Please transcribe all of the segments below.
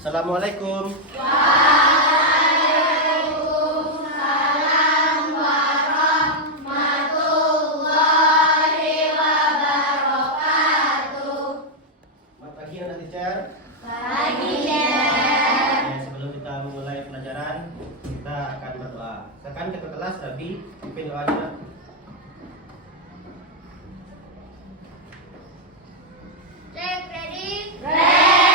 Assalamualaikum. Waalaikumsalam warahmatullahi wabarakatuh. Selamat pagi anak teacher. Pagi. Sebelum kita memulai pelajaran, kita akan berdoa. Silakan ke kelas Abi, pimpin doanya. Ready? Ready.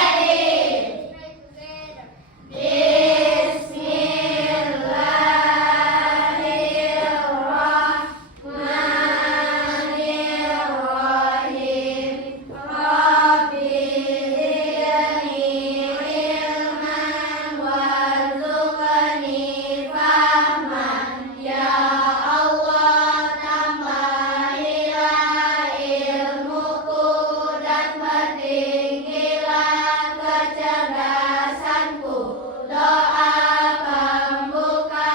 Bismillahirrahmanirrahim. Rabbi zidni ilman warzuqni fahman. Ya Allah, tambahilah ilmuku dan tinggilah kecerdasanku. Doa pembuka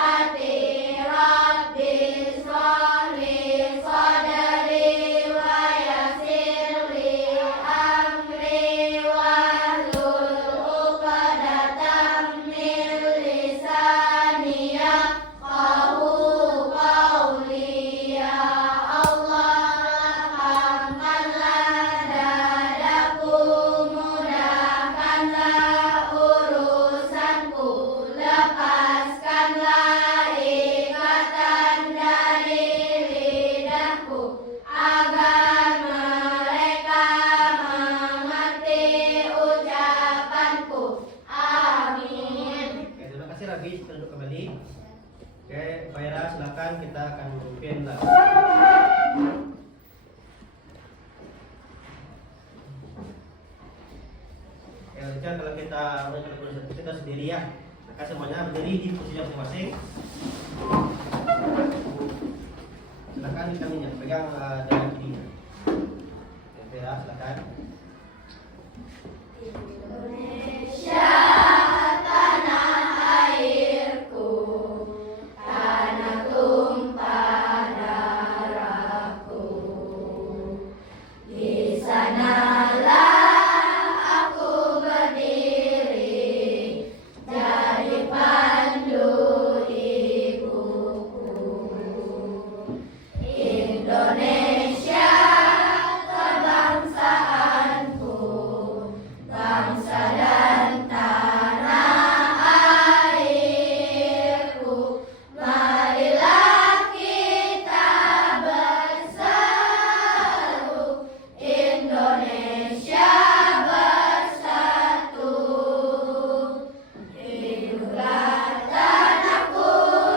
hati. Rabbi sholli sadri wa yassirli amri wahlul 'uqdatam min lisani yafqahu qawli. Ya Allah, lapangkanlah dadaku, mudahkanlah urusanku, lepaskanlah ikatan dari lidahku, agar mereka mengerti ucapanku. Amin. Oke, terima kasih Rabi, kita duduk kembali. Oke, Faira silakan, kita akan memimpin lagu. Oke, teacher, kalau kita sendiri ya, maka semuanya berdiri di posisi masing-masing. Silakan kaminya pegang dengan kirinya. Oke, Faira silakan. Indonesia, tanah airku, tanah tumpah darahku. Di sanalah aku berdiri, jadi pandu ibuku. Indonesia, kebangsaanku, bangsa dan tanah airku. Marilah kita berseru, Indonesia bersatu. Hiduplah tanahku,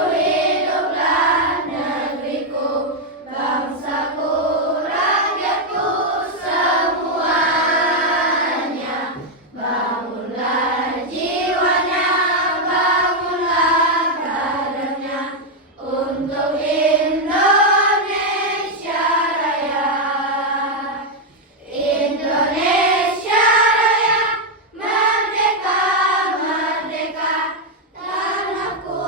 hiduplah negeriku, bangsaku, rakyatku semuanya. Bangunlah jiwanya, bangunlah kadernya, untuk Indonesia Raya. Indonesia Raya, merdeka, merdeka, tanahku,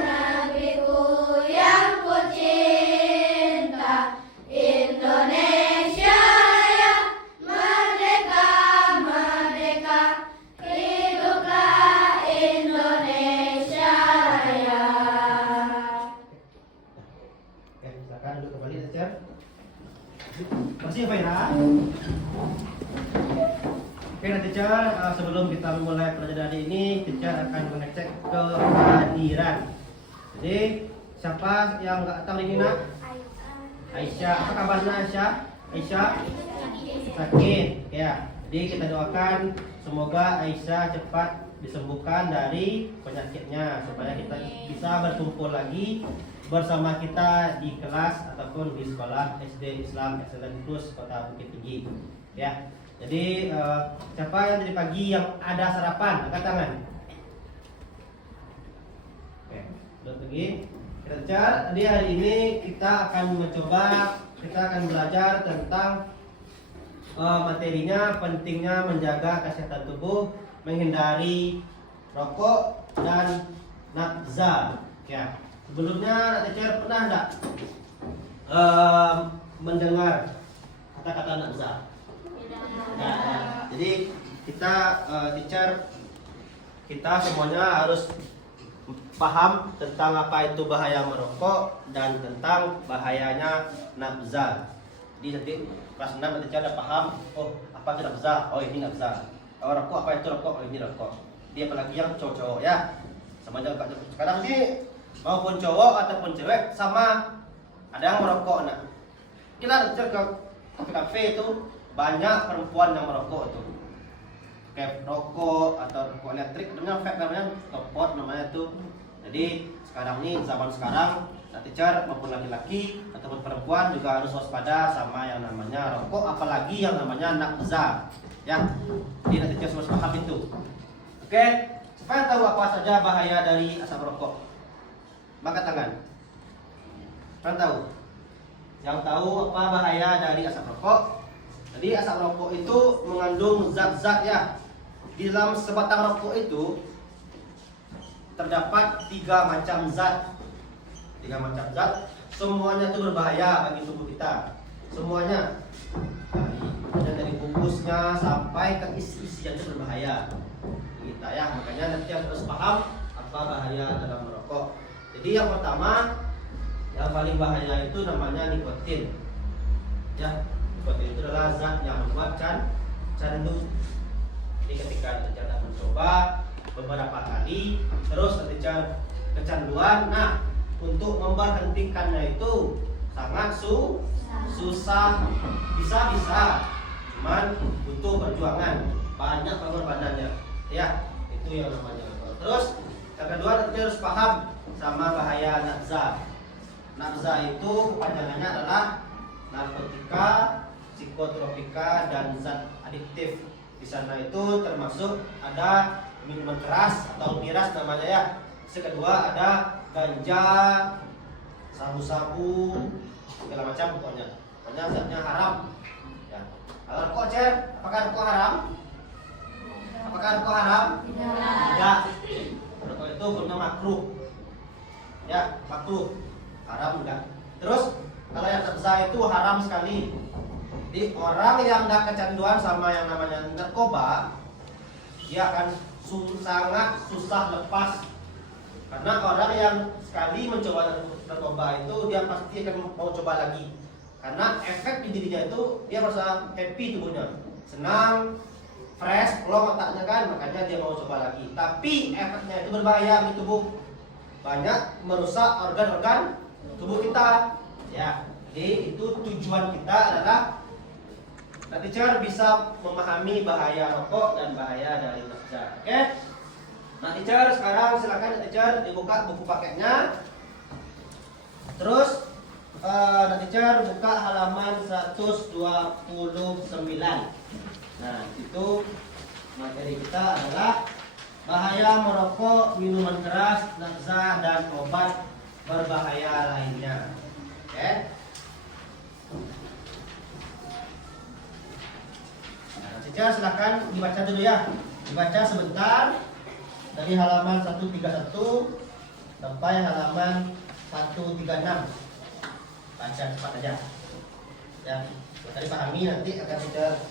negeriku yang ku cinta. Indonesia Raya, merdeka, merdeka, hiduplah Indonesia Raya. Oke, silakan duduk kembali teacher. Masih Faira. Oke, nah, teacher, sebelum kita memulai pelajaran hari ini, teacher akan mengecek kehadiran. Jadi, siapa yang nggak tahu ini nak? Aisyah. Apa kabarnya Aisyah? Aisyah sakit. Ya. Jadi kita doakan semoga Aisyah cepat disembuhkan dari penyakitnya supaya kita bisa berkumpul lagi bersama kita di kelas ataupun di sekolah SD Islam Excellent Plus Kota Bukit Tinggi. Ya. Jadi siapa yang tadi pagi yang ada sarapan? Angkat tangan. Oke, duduk lagi. Jadi hari ini kita akan belajar tentang materinya pentingnya menjaga kesehatan tubuh, menghindari rokok dan nafza. Ya, sebelumnya teacher pernah enggak mendengar kata-kata nafza? Ya. Jadi kita teacher, kita semuanya harus paham tentang apa itu bahaya merokok dan tentang bahayanya nafza. Jadi nanti kelas 6 nanti ada paham, oh apa itu nafza, oh ini nafza. Oh, rokok apa itu rokok, oh ini rokok. Dia apalagi yang cowok-cowok ya. Sama aja sekarang ini maupun cowok ataupun cewek sama ada yang merokok. Nah, kita ke kafe itu banyak perempuan yang merokok itu. Kayak rokok atau rokok elektrik namanya topot namanya tuh. Jadi sekarang ini zaman sekarang teacher maupun laki-laki ataupun perempuan juga harus waspada sama yang namanya rokok, apalagi yang namanya nafza ya. Jadi teacher harus paham itu. Oke, supaya tahu apa saja bahaya dari asap rokok, angkat tangan. Kalian tahu? Yang tahu apa bahaya dari asap rokok? Jadi asap rokok itu mengandung zat-zat ya. Di dalam sebatang rokok itu terdapat 3 macam zat. 3 macam zat, semuanya itu berbahaya bagi tubuh kita. Semuanya. Dari bungkusnya sampai ke isi-isian itu berbahaya. Kita ya, makanya nanti harus paham apa bahaya dalam merokok. Jadi yang pertama, yang paling bahaya itu namanya nikotin. Ya, nikotin itu adalah zat yang membuat candu. Jadi ketika teacher mencoba beberapa kali, terus teacher kecanduan, nah untuk memberhentikannya itu sangat susah, bisa, cuman butuh perjuangan, banyak pengorbanannya, ya itu yang namanya. Terus yang kedua teacher harus paham sama bahaya nafza. Nafza itu kepanjangannya adalah narkotika, psikotropika, dan zat adiktif. Di sana itu termasuk ada minuman keras atau miras namanya ya. Yang kedua ada ganja, sabu-sabu, segala macam pokoknya. Pokoknya zatnya haram. Ya. Kalau rokok Cer, apakah rokok haram? Apakah rokok haram? Tidak. Rokok itu hukumnya makruh. Ya, makruh. Haram enggak. Terus kalau yang nafza itu haram sekali. Jadi orang yang tidak kecanduan sama yang namanya narkoba, dia akan sangat susah lepas. Karena orang yang sekali mencoba narkoba itu dia pasti akan mau coba lagi. Karena efek di dirinya itu dia merasa happy tubuhnya, senang, fresh, plong otaknya kan, makanya dia mau coba lagi. Tapi efeknya itu berbahaya di tubuh, banyak merusak organ-organ tubuh kita. Ya, jadi itu tujuan kita adalah teacher bisa memahami bahaya rokok dan bahaya dari nafza. Oke? Nah, teacher sekarang silakan teacher dibuka buku paketnya. Terus teacher buka halaman 129. Nah, itu materi kita adalah bahaya merokok, minuman keras, nafza, dan obat berbahaya lainnya. Oke? Teacher silakan dibaca dulu ya. Dibaca sebentar dari halaman 131 sampai halaman 136. Baca cepat aja. Ya, tadi pahami nanti akan teacher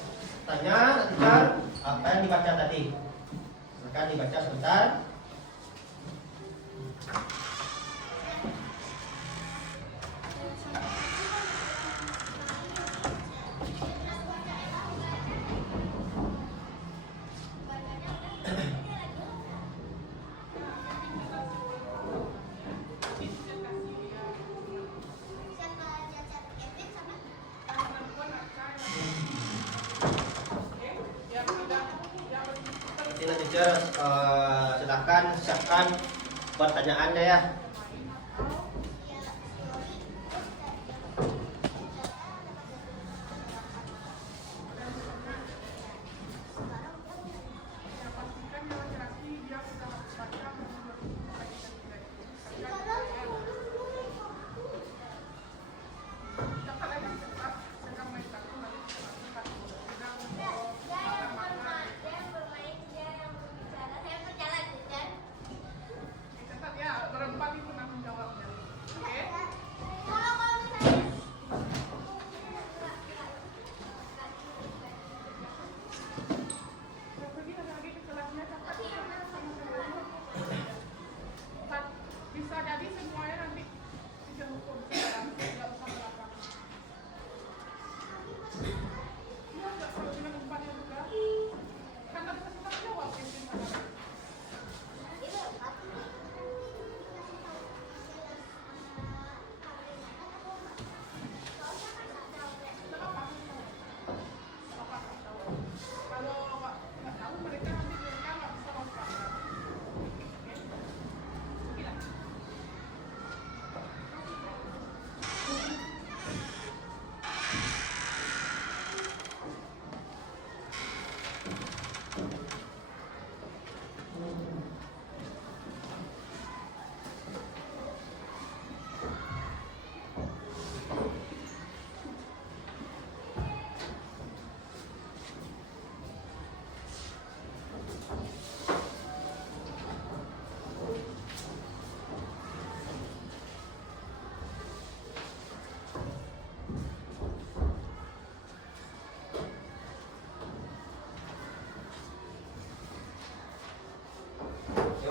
tanya teacher apa yang dibaca tadi. Silakan dibaca sebentar. Teacher silakan siapkan pertanyaannya ya. Berempat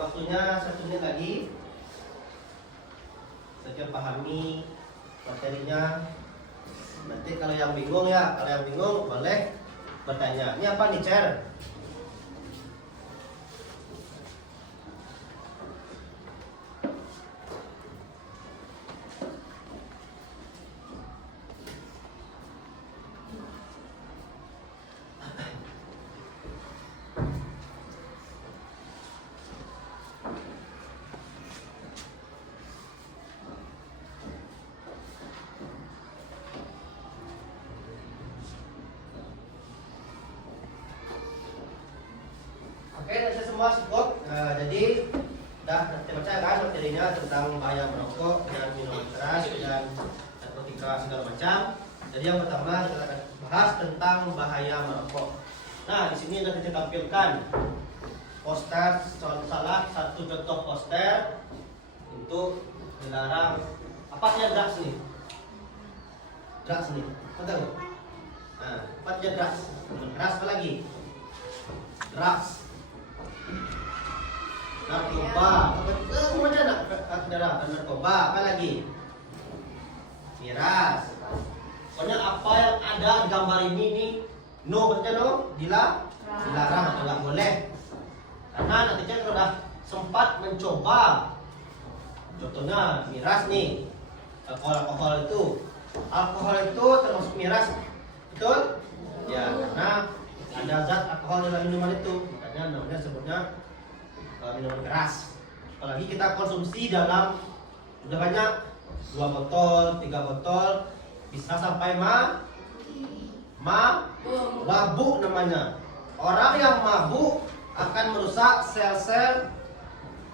waktunya 1 menit lagi. Saya pahami materinya. Nanti kalau yang bingung boleh bertanya. Ini apa nih, Cer? Oke, saya semua cukup. Jadi udah baca kan materinya tentang bahaya merokok dan minuman keras dan narkotika segala macam. Jadi yang pertama kita akan bahas tentang bahaya merokok. Nah, di sini sudah kita tampilkan poster, salah satu contoh poster untuk dilarang apa saja drugs nih. Drugs nih, tahu? Nah, apa saja drugs? Minuman keras apa lagi? Drugs. Narkoba, narkoba, apa lagi? Miras. Pokoknya apa yang ada di gambar ini nih, no, betul no, dilarang atau nggak boleh. Karena nantinya kalau sudah sempat mencoba, contohnya miras nih, alkohol itu termasuk miras, betul? Ya, karena ada zat alkohol dalam minuman itu, makanya namanya sebutnya minuman keras. Apalagi kita konsumsi dalam udah banyak 2 botol, 3 botol, bisa sampai mabuk namanya. Orang yang mabuk akan merusak sel-sel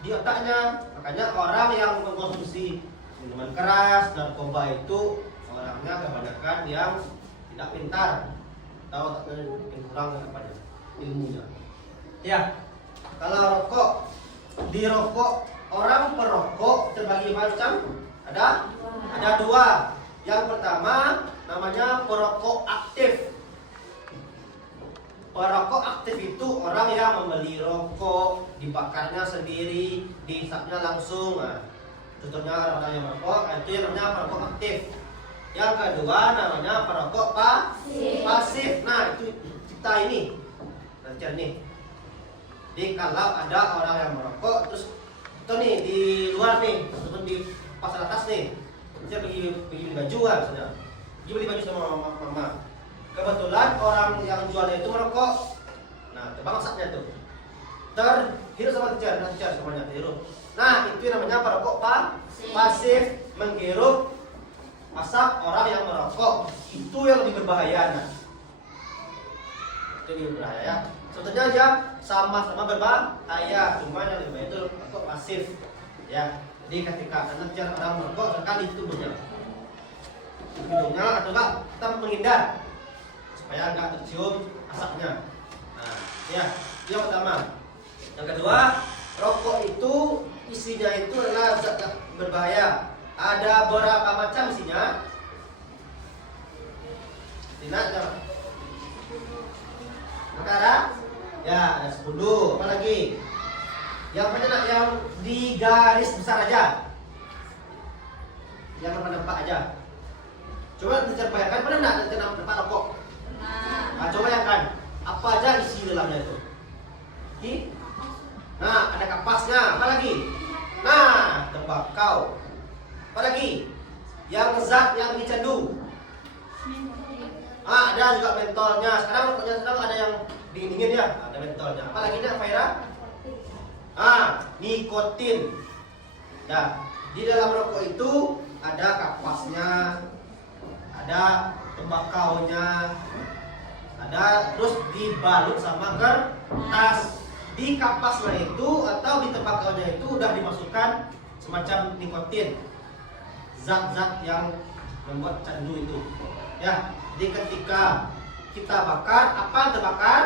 di otaknya. Makanya orang yang mengkonsumsi minuman keras, narkoba itu orangnya kebanyakan yang tidak pintar atau otaknya kurang ilmunya. Ya. Kalau rokok, di rokok orang perokok terbagi macam ada 2. Yang pertama namanya perokok aktif. Perokok aktif itu orang yang membeli rokok, dibakarnya sendiri, dihisapnya langsung. Nah, contohnya orang yang merokok, itu yang namanya perokok aktif. Yang kedua namanya perokok pasif. Nah, itu kita ini, lancar nih. Jadi kalau ada orang yang merokok terus itu nih di luar nih, ataupun di pasar atas nih, saya pergi beli baju kan, misalnya, pergi beli baju sama mama. Kebetulan orang yang jualnya itu merokok. Nah, coba masaknya tuh, terhirup sama teacher semuanya terhirup. Nah, itu namanya perokok pasif, menghirup asap orang yang merokok. Itu yang lebih berbahaya. Nah, itu lebih berbahaya. Sebetulnya ya sama-sama berbahaya, cuma yang lebih bahaya itu rokok pasif. Ya, jadi ketika teacher orang merokok sekali itu tubuhnya, hidungnya atau enggak kita menghindar supaya enggak tercium asapnya. Nah, ya, itu yang pertama. Yang kedua, rokok itu isinya itu adalah zat yang berbahaya. Ada berapa macam isinya? Tidak ada. Makara? Ya, ada 10. Apa lagi? Yang mana yang di garis besar aja. Yang nampak aja. Coba bayangkan, pernah enggak nampak rokok? Nah, coba bayangkan apa aja isi dalamnya itu. Nah, ada kapasnya. Apa lagi? Nah, tembakau. Apa lagi? Yang zat yang dicandu. Ada juga mentolnya. Sekarang rokoknya sedang ada yang dingin ya, ada mentolnya. Apa lagi nih, Faira? Nikotin. Nah, di dalam rokok itu ada kapasnya, ada tembakaunya, ada terus dibalut sama kertas. Di kapasnya itu atau di tembakaunya itu udah dimasukkan semacam nikotin, zat-zat yang membuat candu itu. Ya, jadi ketika kita bakar, apa yang terbakar?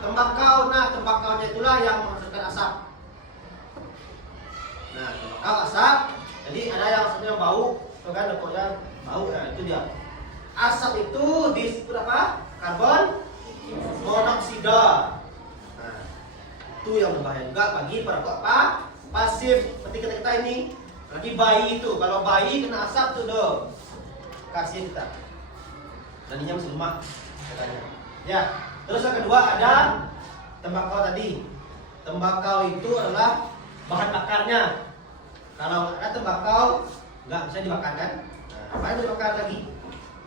Tembakau. Nah, tembakaunya itulah yang menghasilkan asap. Nah, tembakau asap. Jadi ada yang asapnya bau, tuh kan rokoknya bau. Nah, itu dia. Asap itu disebut apa? Karbon monoksida. Nah, itu Itu yang berbahaya juga bagi perokok apa? Pasif. Seperti kita ini, lagi bayi itu, kalau bayi kena asap tuh dong, kasih kita. Tadinya masih lemah katanya. Ya, terus yang kedua ada tembakau tadi. Tembakau itu adalah bahan bakarnya. Kalau ada tembakau nggak bisa dibakar kan? Nah, apa yang dibakar lagi?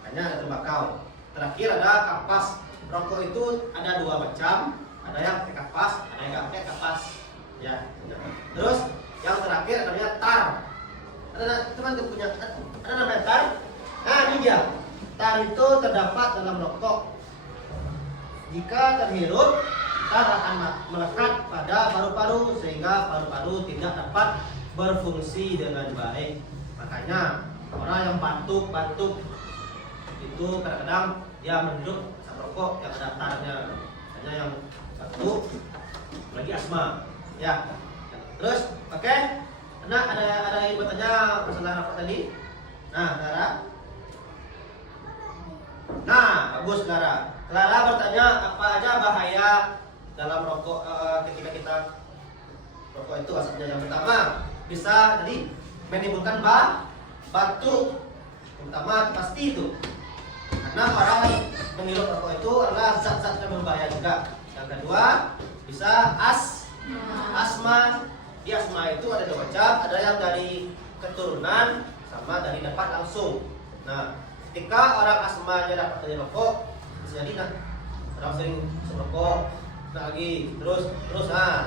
Hanya ada tembakau. Terakhir ada kapas. Rokok itu ada dua macam. Ada yang pakai kapas, ada yang nggak pakai kapas. Ya. Terus yang terakhir namanya tar. Ada teman punya ada namanya tar. Nah ini dia. Tar itu terdapat dalam rokok. Jika terhirup, tar akan melekat pada paru-paru sehingga paru-paru tidak dapat berfungsi dengan baik. Makanya orang yang batuk-batuk itu kadang-kadang dia menduduk asap rokok yang ada tarnya. Hanya yang batuk lagi asma. Ya. Terus, oke? Nah, ada yang bertanya masalah rokok tadi. Nah, Clara. Nah, bagus Clara. Clara bertanya apa aja bahaya dalam rokok ketika kita rokok itu asapnya. Yang pertama bisa tadi menimbulkan batuk. Yang pertama pasti itu. Karena orang menghirup rokok itu adalah zat-zat yang berbahaya juga. Yang kedua bisa asma. Di asma itu ada dua macam, ada yang dari keturunan sama dari dapat langsung. Nah, ketika orang asmanya dapat dari rokok, bisa jadi orang sering merokok, lagi terus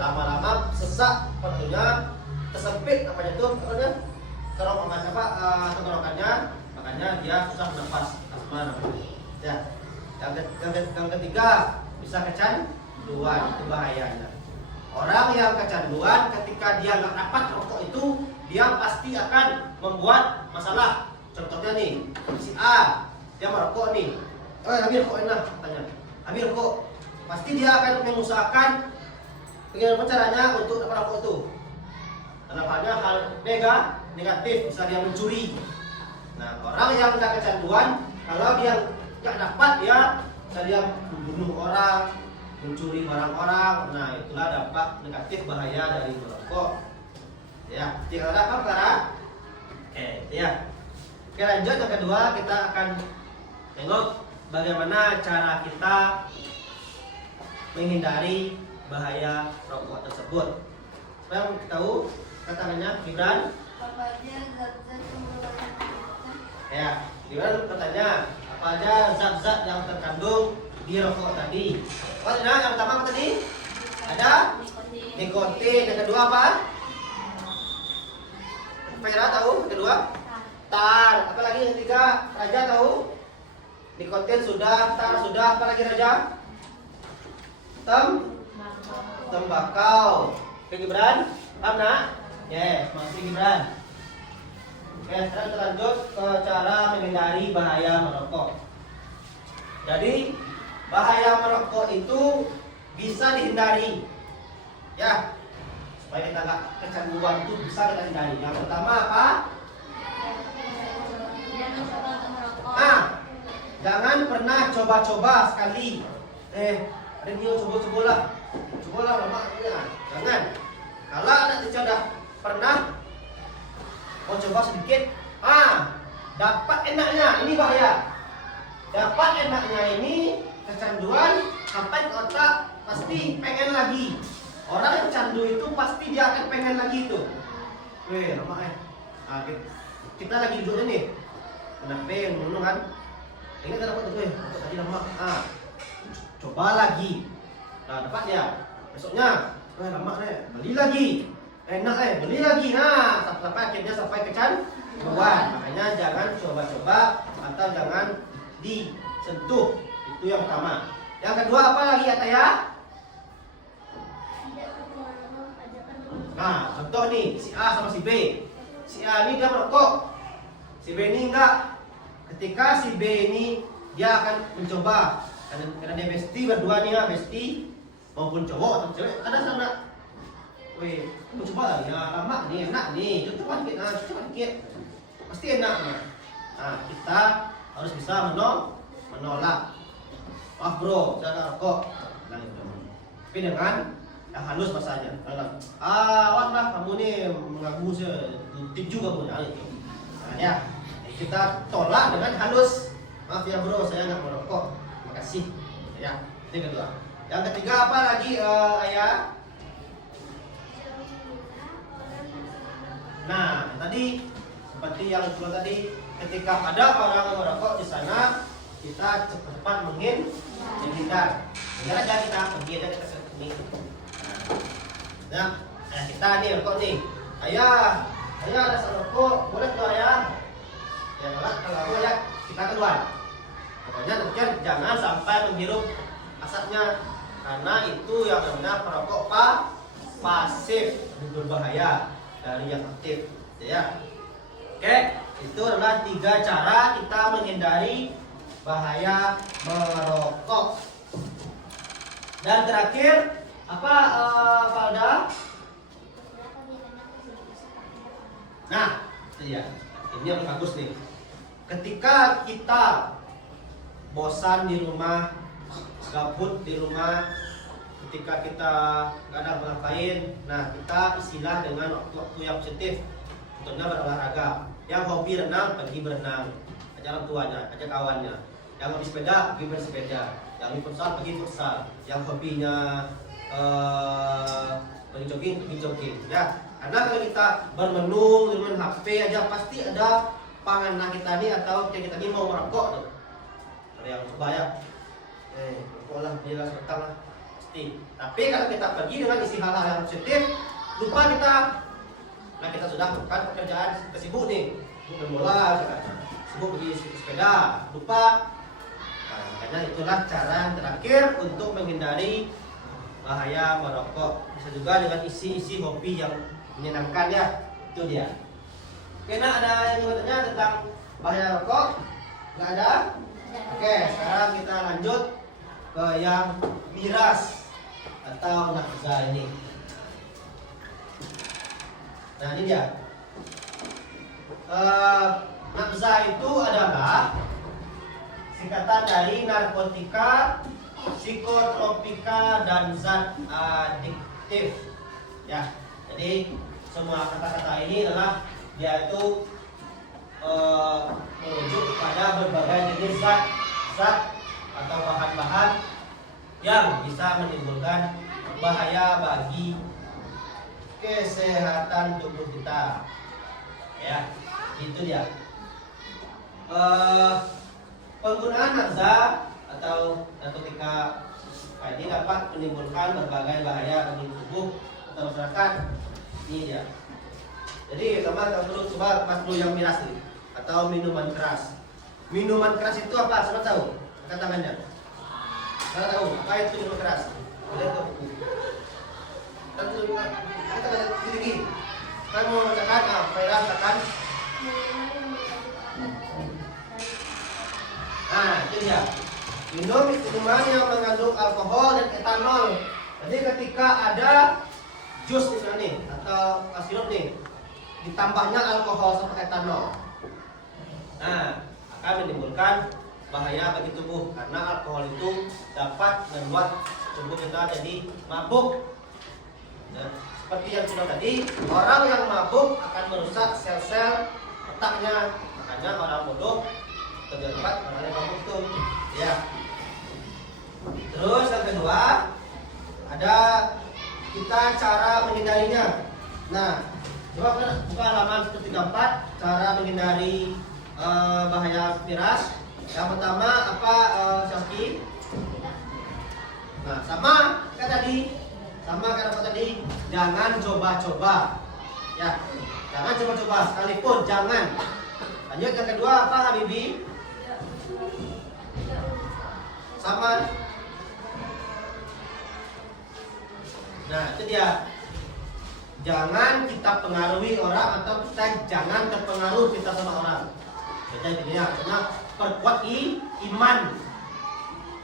lama-lama sesak parunya, tersempit kerongkongan tenggorokannya, makanya dia susah bernafas, asma namanya. Ya. Yang ketiga bisa kecanduan, itu bahayanya. Orang yang kecanduan ketika dia nggak dapat rokok itu, dia pasti akan membuat masalah. Contohnya nih, si A, dia merokok nih. Ambil rokok enak, katanya. Ambil rokok. Pasti dia akan mengusahakan bagaimana caranya untuk dapat rokok itu. Dalam halnya hal negatif, bisa dia mencuri. Nah, orang yang nggak kecanduan, kalau dia nggak dapat, bisa dia membunuh orang, mencuri barang orang. Nah, itulah dampak negatif bahaya dari merokok. Ya, tidak ada apa Clara? Oke, ya. Oke, lanjut yang kedua kita akan tengok bagaimana cara kita menghindari bahaya rokok tersebut. Supaya kita tahu katanya Gibran. Apa aja zat-zat yang berbahaya? Ya, Gibran bertanya apa aja zat-zat yang terkandung di rokok tadi. Nah, yang pertama apa tadi? Ada nikotin. Yang kedua apa? Vera tahu? Yang kedua? Tar. Apa lagi yang ketiga? Raja tahu? Nikotin sudah, tar sudah. Apa lagi Raja? Tembakau. Oke Gibran, paham nak? Yes, masih Gibran. Oke, sekarang kita lanjut ke cara menghindari bahaya merokok. Jadi bahaya merokok itu bisa dihindari, ya, supaya kita nggak kecanduan itu bisa kita hindari. Yang pertama apa? Nah, jangan pernah coba-coba sekali. Ada dia coba-cobalah lemaknya. Jangan. Kalau anak sudah pernah mau coba sedikit, dapat enaknya, ini bahaya. Dapat enaknya ini kecanduan sampai ke otak, pasti pengen lagi. Orang yang candu itu pasti dia akan pengen lagi itu. Lemak kita lagi duduk nih, kenapa menunggu kan? Ini kan dapat tuh, tadi lemak. Coba lagi. Nah, dapat ya. Besoknya, lemak beli lagi. Enak beli lagi. Nah, sampai akhirnya sampai kecanduan. Makanya jangan coba-coba atau jangan disentuh. Itu yang pertama. Yang kedua apa lagi ya Taya? Nah, contoh nih, si A sama si B. Si A ini dia merokok, si B ini enggak. Ketika si B ini dia akan mencoba, karena dia bestie berdua nih ya, bestie maupun cowok atau cewek, ada sana. Coba lagi ya, lama nih, enak nih, coba dikit, pasti enak. Nah, kita harus bisa menolak. Maaf bro, saya nggak rokok. Tapi dengan yang halus bahasanya. Awan lah kamu nih mengaku tinju kamu itu. Nah, ya kita tolak dengan halus. Maaf ya bro, saya nggak merokok. Makasih. Ya, itu kedua. Yang ketiga apa lagi ayah? Nah, tadi seperti yang sebelum tadi, ketika ada orang yang merokok di sana, kita cepat-cepat menghindar. Tinggal aja kita pergi aja kita sini. Nah, kita nih rokok nih. Ayah ada rokok, boleh keluar ya? Ya kalau aku ya kita keluar. Pokoknya jangan sampai menghirup asapnya, karena itu yang namanya perokok pasif, berbahaya dari yang aktif, ya. Oke, itu adalah 3 cara kita menghindari bahaya merokok. Dan terakhir apa, Valda? Nah, iya. Ini yang bagus nih. Ketika kita bosan di rumah, gabut di rumah, ketika kita nggak ada ngapain, nah kita isilah dengan waktu-waktu yang positif, contohnya berolahraga. Yang hobi renang, pergi berenang, ajak orang tuanya, ajak kawannya. Yang hobi sepeda, pergi bersepeda. Yang hobi futsal, pergi futsal. Yang hobinya pergi jogging, ya. Karena kalau kita bermenung, main HP aja, pasti ada panganan kita nih atau kita ini mau merokok tuh. Ada yang coba ya, rokok lah, biarlah sebentar lah. Tapi kalau kita pergi dengan isi hal-hal yang positif, lupa kita. Nah, kita sudah melakukan pekerjaan, kita sibuk nih, sibuk bola, sibuk pergi sepeda, lupa. Nah, makanya itulah cara yang terakhir untuk menghindari bahaya merokok. Bisa juga dengan isi hobi yang menyenangkan, ya. Itu dia. Kena ada yang bertanya tentang bahaya rokok? Nggak ada? Oke, sekarang kita lanjut ke yang miras atau nafza ini. Nah, ini dia. Nafza itu adalah singkatan dari narkotika, psikotropika, dan zat adiktif. Ya, jadi semua kata-kata ini adalah dia itu merujuk pada berbagai jenis zat atau bahan-bahan yang bisa menimbulkan bahaya bagi kesehatan tubuh kita. Ya, itu dia. Penggunaan nafza atau narkotika ini dapat menimbulkan berbagai bahaya bagi tubuh atau masyarakat. Ini dia. Jadi teman-teman dulu coba pas dulu yang miras nih, atau minuman keras. Minuman keras itu apa? Semua tahu? Angkat tangannya. Saya tahu, apa itu minuman keras? Lihat tuh. Kita gini. Kamu mau bacakan, Faira bacakan. Nah, itu dia. Minum minuman yang mengandung alkohol dan etanol. Jadi ketika ada jus di sana nih, atau sirup nih, ditambahnya alkohol sama etanol, nah akan menimbulkan bahaya bagi tubuh, karena alkohol itu dapat membuat tubuh kita jadi mabuk. Nah, seperti yang sudah tadi, orang yang mabuk akan merusak sel-sel otaknya, makanya orang bodoh terdapat orang yang mabuk itu, ya. Terus yang kedua, ada kita cara menghindarinya. Nah, coba buka halaman 134, cara menghindari bahaya miras. Yang pertama apa, Syafki? Nah, sama kayak apa tadi? Jangan coba-coba. Ya, jangan coba-coba sekalipun, jangan. Lanjut yang kedua apa, Habibi? Sama. Nah, itu dia. Jangan kita pengaruhi orang, atau kita jangan terpengaruh kita sama orang. Jadi intinya, karena perkuat iman.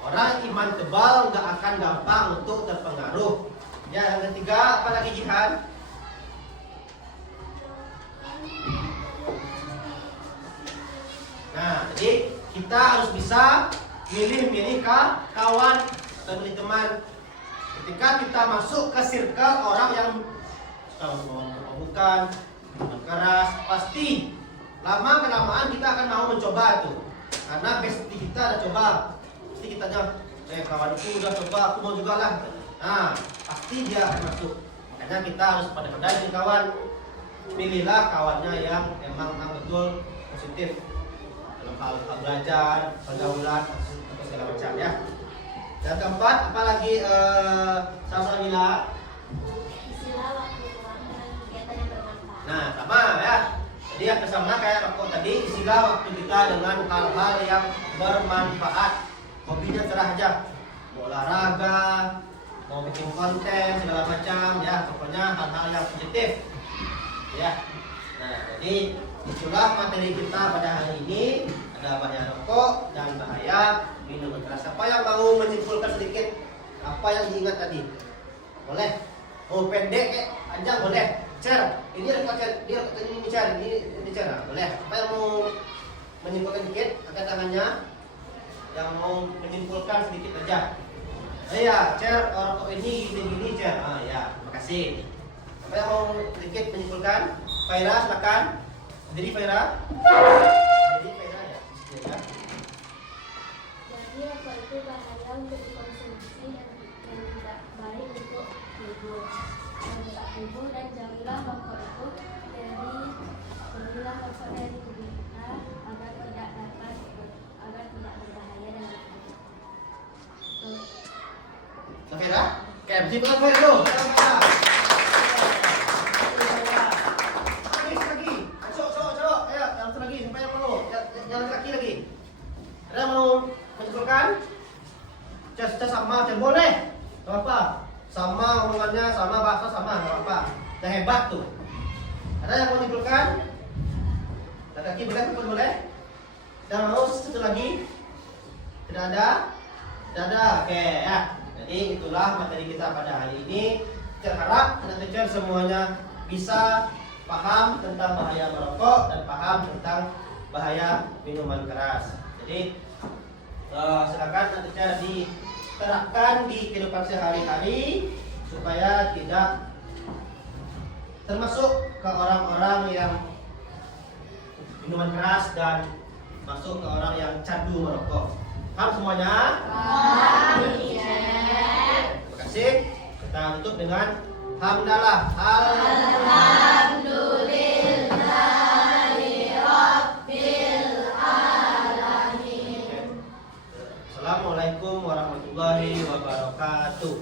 Orang iman tebal nggak akan gampang untuk terpengaruh. Ya, yang ketiga apa lagi, Jihan? Nah, jadi kita harus bisa milih kawan atau milih teman. ketika kita masuk ke circle orang yang bukan keras, pasti lama kelamaan kita akan mau mencoba itu. Karena bestie kita udah coba, pasti kita kawanku udah coba, aku mau juga lah. Nah, pasti dia akan masuk. Makanya kita harus pada-pada dengan kawan. Pilihlah kawannya yang emang betul positif dalam hal belajar, pergaulan, atau segala macam ya. Dan keempat, apalagi Salsa Mila. Istilah waktu luang dan kegiatan yang bermanfaat. Nah, sama ya. Jadi yang sama kayak rokok tadi, isilah waktu kita dengan hal-hal yang bermanfaat. Hobinya cerah aja. Mau olahraga, mau bikin konten, segala macam ya. Pokoknya hal-hal yang positif. Ya. Nah, jadi itulah materi kita pada hari ini. Ada bahaya rokok dan bahaya minuman keras. Siapa yang mau menyimpulkan sedikit apa yang diingat tadi? Boleh? Mau pendek panjang boleh. Cer, ini rekan dia ini bicara, ini bicara. Boleh? Apa yang mau menyimpulkan sedikit? Angkat tangannya. Yang mau menyimpulkan sedikit aja. Iya, Cer, rokok ini gini Cer. Ah ya, makasih. Apa yang mau sedikit menyimpulkan? Faira, silakan. Jadi Faira. Jadi Faira ya. Ya. Jadi rokok itu bahaya untuk dikonsumsi dan tidak baik untuk tubuh. Merusak tubuh dan jauhilah rokok itu jauhilah rokok dari tubuh kita agar tidak berbahaya dan Faira? Oke, menyimpulkan Faira dulu. Lagi. Cowok. Ayo, yang lagi sampai yang mau. Yang laki. Ada yang mau menyimpulkan? Cas sama, Cas boleh. Enggak apa. Sama omongannya, sama bahasa sama, enggak apa. Udah hebat tuh. Ada yang mau menyimpulkan? Laki boleh? Dan mau satu lagi? Tidak ada? Tidak ada. Oke, ya. Jadi itulah materi kita pada hari ini. Saya harap teacher semuanya bisa paham tentang bahaya merokok dan paham tentang bahaya minuman keras. Jadi silakan teacher diterapkan di kehidupan sehari-hari supaya tidak termasuk ke orang-orang yang minuman keras dan masuk ke orang yang candu merokok. Paham semuanya? Terima kasih. Kita tutup dengan hamdalah. Assalamualaikum warahmatullahi wabarakatuh.